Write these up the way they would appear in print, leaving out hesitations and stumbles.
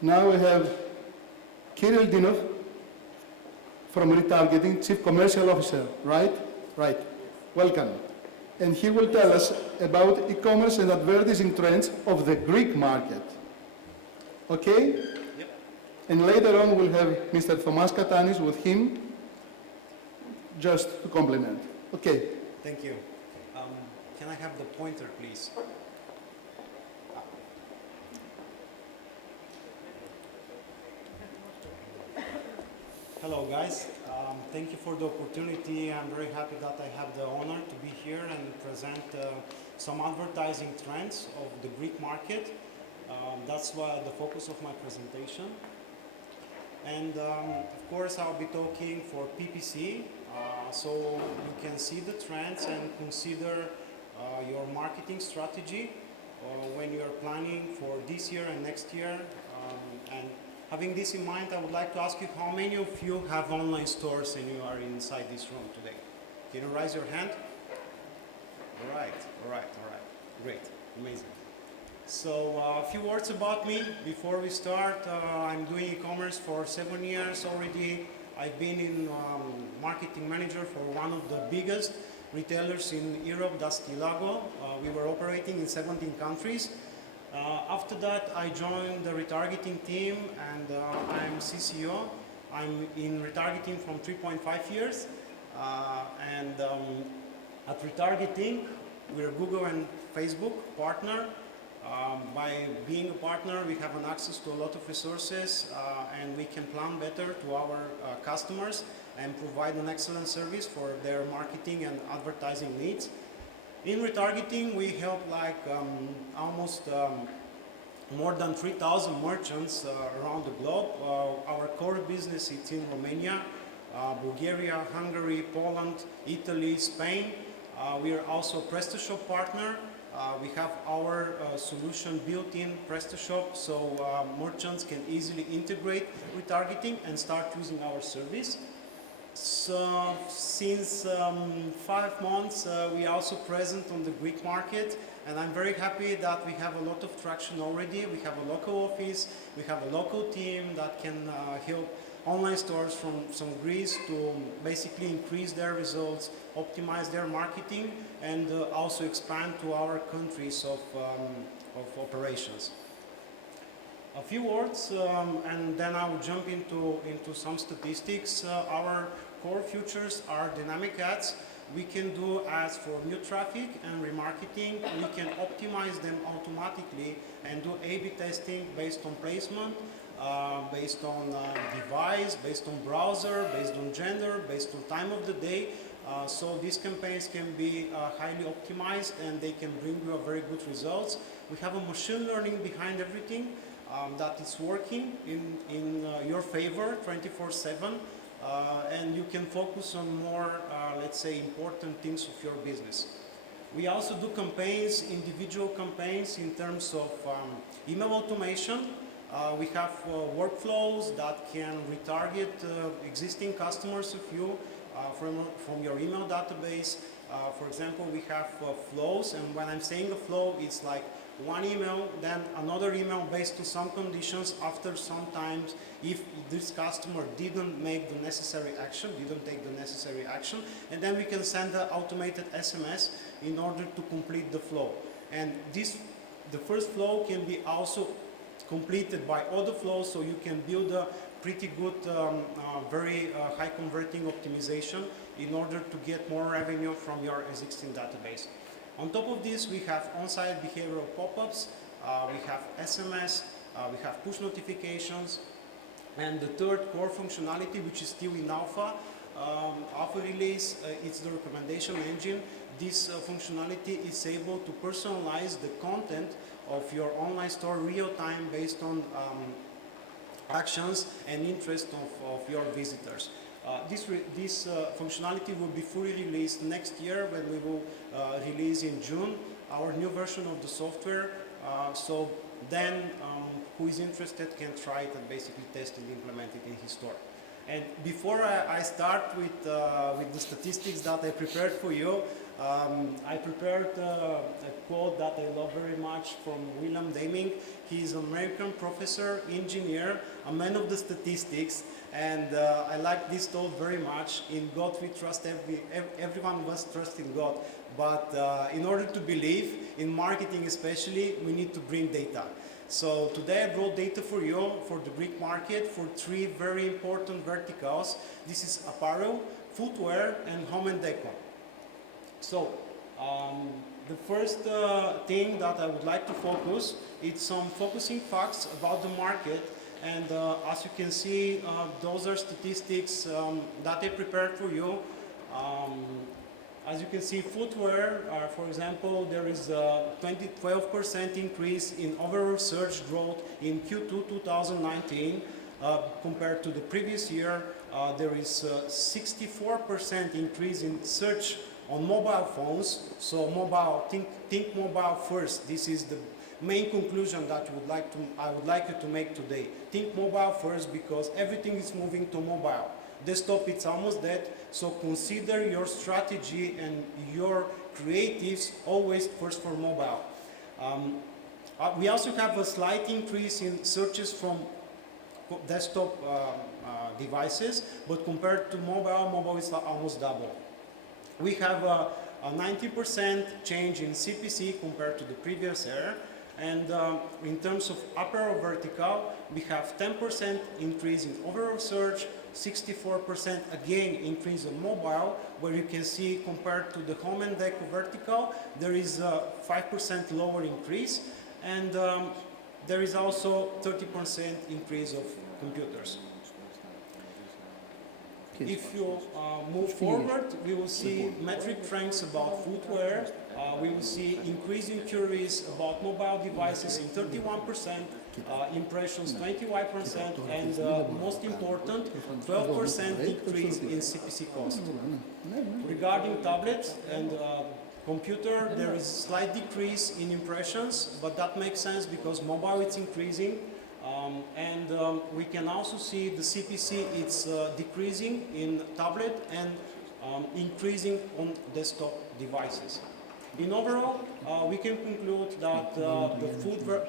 Now we have Kiril Dinov from Retargeting, Chief Commercial Officer, right? Right. Welcome. And he will tell us about e-commerce and advertising trends of the Greek market. Okay? Yep. And later on we'll have Mr. Thomas Katanis with him just to complement. Okay. Thank you. Can I have the pointer, please? Hello, guys. Thank you for the opportunity. I'm very happy that I have the honor to be here and present some advertising trends of the Greek market. That's the focus of my presentation. And of course, I'll be talking for PPC, so you can see the trends and consider your marketing strategy when you are planning for this year and next year. And having this in mind, I would like to ask you how many of you have online stores and you are inside this room today? Can you raise your hand? All right. Great, amazing. So a few words about me before we start. I'm doing e-commerce for 7 years already. I've been in marketing manager for one of the biggest retailers in Europe, that's Stilago. We were operating in 17 countries. After that, I joined the retargeting team and I'm CCO. I'm in retargeting from 3.5 years. At retargeting, we're Google and Facebook partner. By being a partner, we have an access to a lot of resources and we can plan better to our customers and provide an excellent service for their marketing and advertising needs. In retargeting, we help like almost more than 3,000 merchants around the globe. Our core business is in Romania, Bulgaria, Hungary, Poland, Italy, Spain. We are also a PrestaShop partner. We have our solution built in PrestaShop, so merchants can easily integrate retargeting and start using our service. So since 5 months, we are also present on the Greek market, and I'm very happy that we have a lot of traction already. We have a local office, we have a local team that can help online stores from Greece to basically increase their results, optimize their marketing, and also expand to our countries of operations. A few words, and then I will jump into some statistics. Our core features are dynamic ads. We can do ads for new traffic and remarketing. We can optimize them automatically and do A/B testing based on placement, based on device, based on browser, based on gender, based on time of the day. So these campaigns can be highly optimized and they can bring you a very good results. We have a machine learning behind everything that is working in your favor 24/7. And you can focus on more, let's say, important things of your business. We also do campaigns, individual campaigns in terms of email automation. We have workflows that can retarget existing customers of you from your email database. For example, we have flows, and when I'm saying a flow, it's like one email, then another email based on some conditions after some times if this customer didn't make the necessary action, didn't take the necessary action, and then we can send an automated SMS in order to complete the flow. And the first flow can be also completed by other flows, so you can build a pretty good, very high converting optimization in order to get more revenue from your existing database. On top of this, we have on-site behavioral pop-ups, we have SMS, we have push notifications, and the third core functionality, which is still in alpha release, it's the recommendation engine. This functionality is able to personalize the content of your online store real-time based on actions and interest of your visitors. This functionality will be fully released next year when we will release in June our new version of the software. So then who is interested can try it and basically test and implement it in his store. And before I start with the statistics that I prepared for you, I prepared a quote that I love very much from William Deming. He's an American professor, engineer, a man of the statistics, and I like this thought very much. In God we trust, everyone must trust in God. But in order to believe, in marketing especially, we need to bring data. So today I brought data for you for the Greek market for three very important verticals. This is apparel, footwear, and home and decor. So the first thing that I would like to focus is some focusing facts about the market. And as you can see, those are statistics that I prepared for you. As you can see, footwear, for example, there is a 12% increase in overall search growth in Q2 2019 compared to the previous year. There is a 64% increase in search on mobile phones. So mobile, think mobile first. This is the main conclusion that I would like you to make today. Think mobile first because everything is moving to mobile. Desktop, it's almost dead, so consider your strategy and your creatives always first for mobile. We also have a slight increase in searches from desktop devices, but compared to mobile is almost double. We have a 90% change in CPC compared to the previous year. And in terms of apparel vertical, we have 10% increase in overall search, 64% again increase on mobile, where you can see compared to the home and deco vertical, there is a 5% lower increase, and there is also 30% increase of computers. If you move forward, we will see metric trends about footwear. We will see increasing queries about mobile devices in 31%, impressions 21%, and most important, 12% decrease in CPC cost. Regarding tablets and computer, there is a slight decrease in impressions, but that makes sense because mobile is increasing. We can also see the CPC it's decreasing in tablet and increasing on desktop devices. In overall, we can conclude that the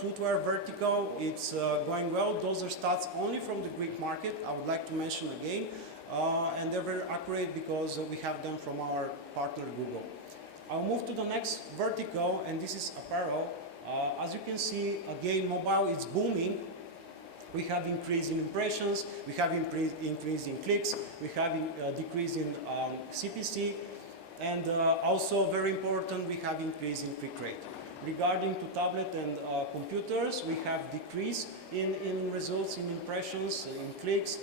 footwear vertical it's going well. Those are stats only from the Greek market. I would like to mention again, and they're very accurate because we have them from our partner Google. I'll move to the next vertical, and this is apparel. As you can see, again, mobile is booming. We have increase in impressions, we have increase in clicks, we have a decrease in CPC, and also very important, we have increase in click rate. Regarding to tablet and computers, we have decrease in results, in impressions, in clicks.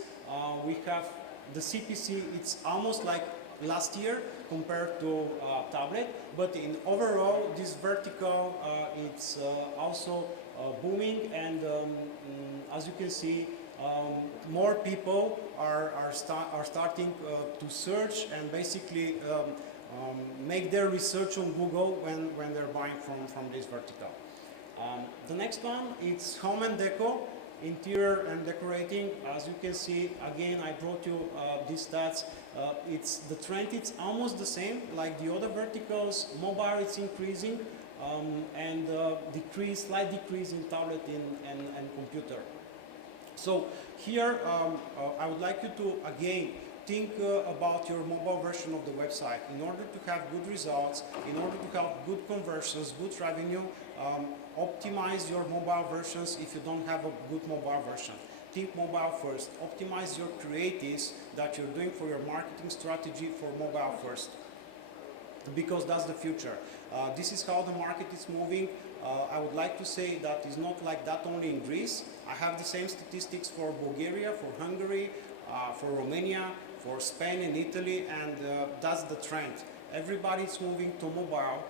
We have the CPC, it's almost like last year compared to tablet, but in overall, this vertical, it's also booming, and as you can see, more people are starting to search and basically make their research on Google when they're buying from this vertical. The next one is home and deco, interior and decorating. As you can see, again, I brought you these stats. It's the trend, it's almost the same like the other verticals. Mobile, it's increasing, and slight decrease in tablet and computer. So here, I would like you to, again, think about your mobile version of the website. In order to have good results, in order to have good conversions, good revenue, optimize your mobile versions if you don't have a good mobile version. Think mobile first. Optimize your creatives that you're doing for your marketing strategy for mobile first, because that's the future. This is how the market is moving. I would like to say that it's not like that only in Greece. I have the same statistics for Bulgaria, for Hungary, for Romania, for Spain and Italy, and that's the trend. Everybody's moving to mobile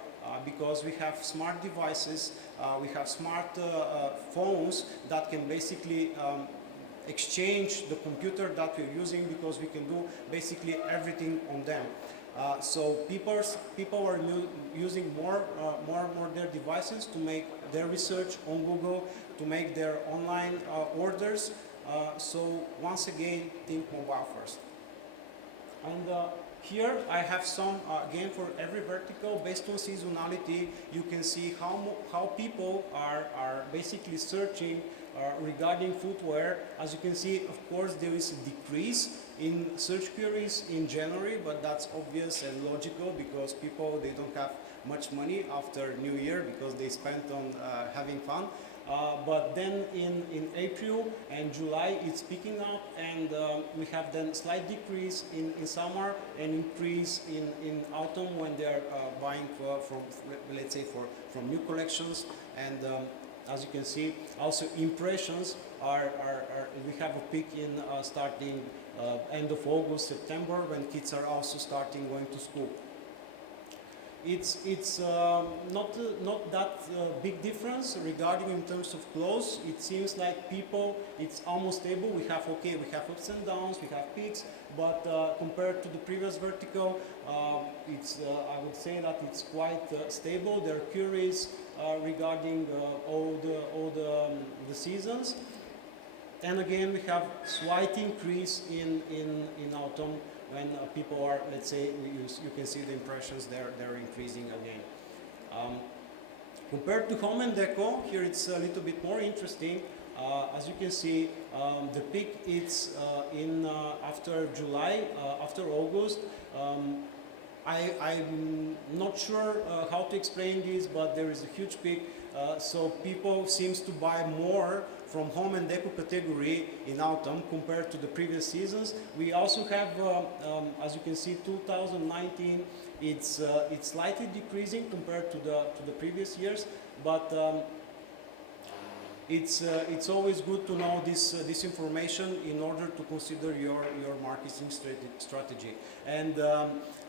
because we have smart devices, we have smart phones that can basically exchange the computer that we're using, because we can do basically everything on them. So people are using more their devices to make their research on Google, to make their online orders, So once again, think mobile first. And here I have some, again for every vertical, based on seasonality, you can see how people are basically searching regarding footwear. As you can see, of course, there is a decrease in search queries in January, but that's obvious and logical because people, they don't have much money after New Year because they spent on having fun. But then in April and July it's picking up, and we have then slight decrease in summer and increase in autumn when they are buying from let's say from new collections. And as you can see, also impressions are we have a peak in starting end of August, September, when kids are also starting going to school. It's not that big difference regarding in terms of clothes. It seems like people, it's almost stable. We have ups and downs, we have peaks, but compared to the previous vertical, it's I would say that it's quite stable. There are queries regarding all the seasons, and again we have slight increase in autumn, when people are, let's say, you can see the impressions, they're increasing again. Compared to home and deco, here it's a little bit more interesting. As you can see, the peak is in after July, after August. I'm not sure how to explain this, but there is a huge peak. So people seems to buy more from home and deco category in autumn compared to the previous seasons. We also have, as you can see, 2019. It's slightly decreasing compared to the previous years, but it's always good to know this information in order to consider your marketing strategy. And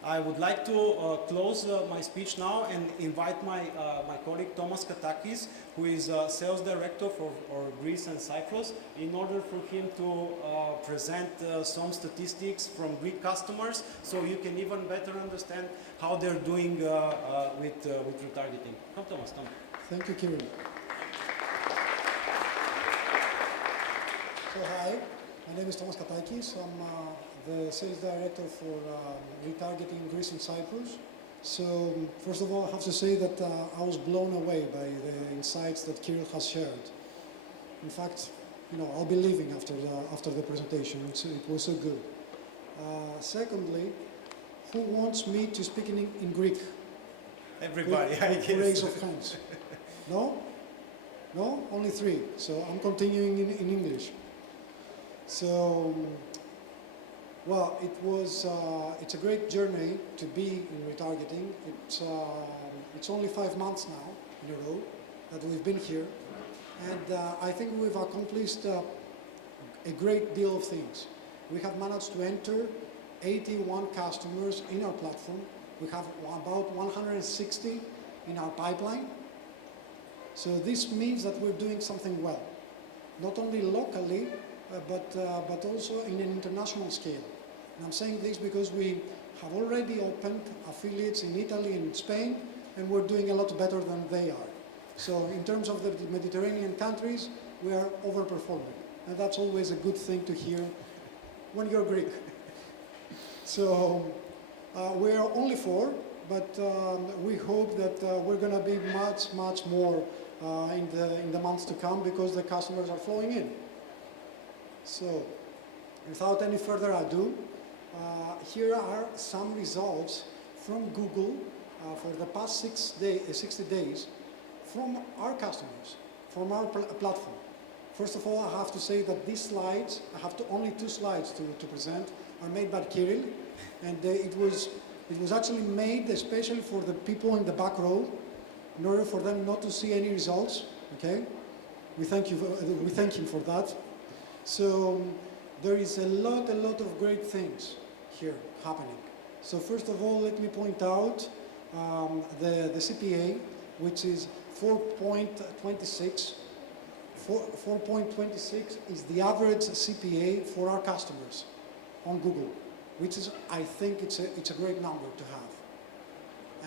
I would like to close my speech now and invite my colleague Thomas Katakis, who is sales director for Greece and Cyprus, in order for him to present some statistics from Greek customers, so you can even better understand how they're doing with retargeting. Come, Thomas, come. Thank you, Kiril. So hi, my name is Thomas Katakis. I'm the sales director for retargeting in Greece and Cyprus. So first of all, I have to say that I was blown away by the insights that Kiril has shared. In fact, I'll be leaving after the presentation. It was so good. Secondly, who wants me to speak in Greek? Everybody, I guess. Raise of hands. No? No? Only 3. So I'm continuing in English. So, well, it's a great journey to be in retargeting. It's only 5 months now in a row that we've been here. And I think we've accomplished a great deal of things. We have managed to enter 81 customers in our platform. We have about 160 in our pipeline. So this means that we're doing something well, not only locally, but also in an international scale. And I'm saying this because we have already opened affiliates in Italy and Spain, and we're doing a lot better than they are. So in terms of the Mediterranean countries, we are overperforming. And that's always a good thing to hear when you're Greek. So we're only 4, but we hope that we're going to be much more in the months to come, because the customers are flowing in. So, without any further ado, here are some results from Google for the past 60 days from our customers, from our platform. First of all, I have to say that these slides, I have only 2 slides to present, are made by Kiril, and it was actually made especially for the people in the back row, in order for them not to see any results. Okay, we thank him for that. So there is a lot of great things here happening. So first of all, let me point out the CPA, which is 4.26. 4.26 is the average CPA for our customers on Google, which is, I think, it's a great number to have.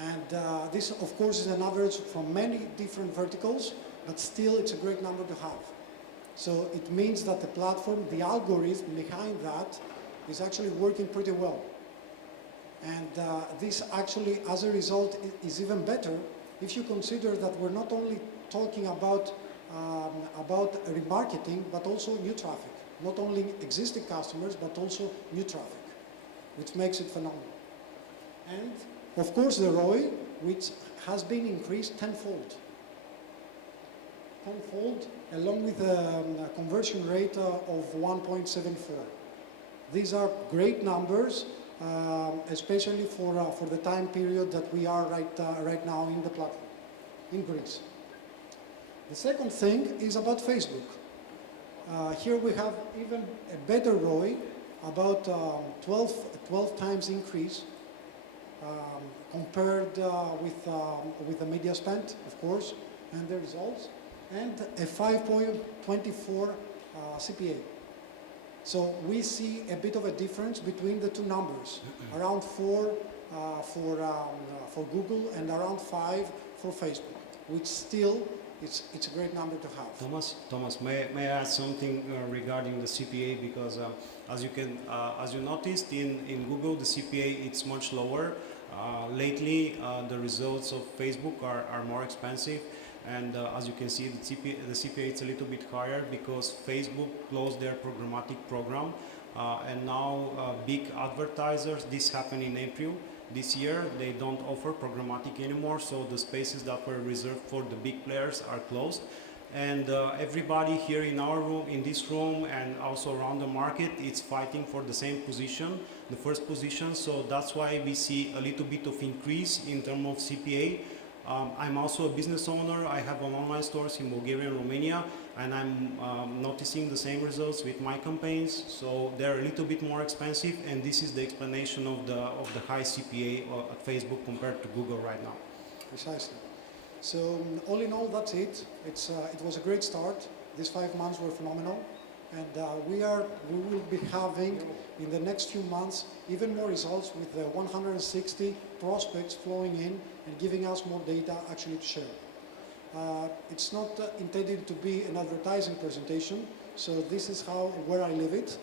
And this, of course, is an average from many different verticals, but still it's a great number to have. So it means that the platform, the algorithm behind that is actually working pretty well. And this actually, as a result, is even better if you consider that we're not only talking about remarketing, but also new traffic. Not only existing customers, but also new traffic, which makes it phenomenal. And, of course, the ROI, which has been increased tenfold. Along with a conversion rate of 1.74. These are great numbers, especially for the time period that we are right now in the platform, in Greece. The second thing is about Facebook. Here we have even a better ROI, about 12 times increase compared with the media spent, of course, and the results, and a 5.24 CPA. So we see a bit of a difference between the two numbers, around 4 for Google and around 5 for Facebook, which still it's a great number to have. Thomas, may I add something regarding the CPA, because as you noticed in Google, the CPA it's much lower. Lately, the results of Facebook are more expensive, and as you can see, the CPA is a little bit higher because Facebook closed their programmatic program, and now big advertisers. This happened in April. This year they don't offer programmatic anymore, so the spaces that were reserved for the big players are closed, and everybody here in our room, in this room, and also around the market, it's fighting for the same position, the first position. So that's why we see a little bit of increase in terms of CPA. I'm also a business owner. I have an online stores in Bulgaria and Romania, and I'm noticing the same results with my campaigns. So they're a little bit more expensive, and this is the explanation of the high CPA at Facebook compared to Google right now. Precisely. So all in all, that's it. It was a great start. These 5 months were phenomenal, and we will be having in the next few months even more results with the 160 prospects flowing in and giving us more data actually to share. It's not intended to be an advertising presentation, so this is where I leave it.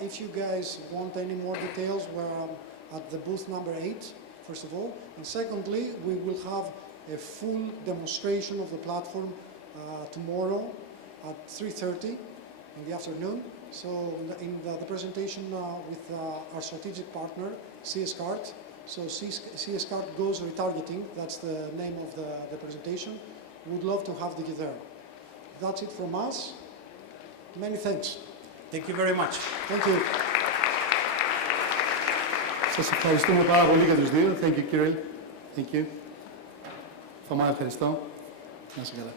If you guys want any more details, we're at the booth number 8, first of all, and secondly, we will have a full demonstration of the platform tomorrow at 3:30 in the afternoon. So in the presentation with our strategic partner, CS-Card. So CS-Card goes retargeting, that's the name of the presentation. We would love to have you there. That's it from us. Many thanks. Thank you very much. Thank you. Σας ευχαριστούμε πάρα πολύ για τους δύο. Thank you, Kiril. Thank you. Θωμά, ευχαριστώ. Να είσαι καλά.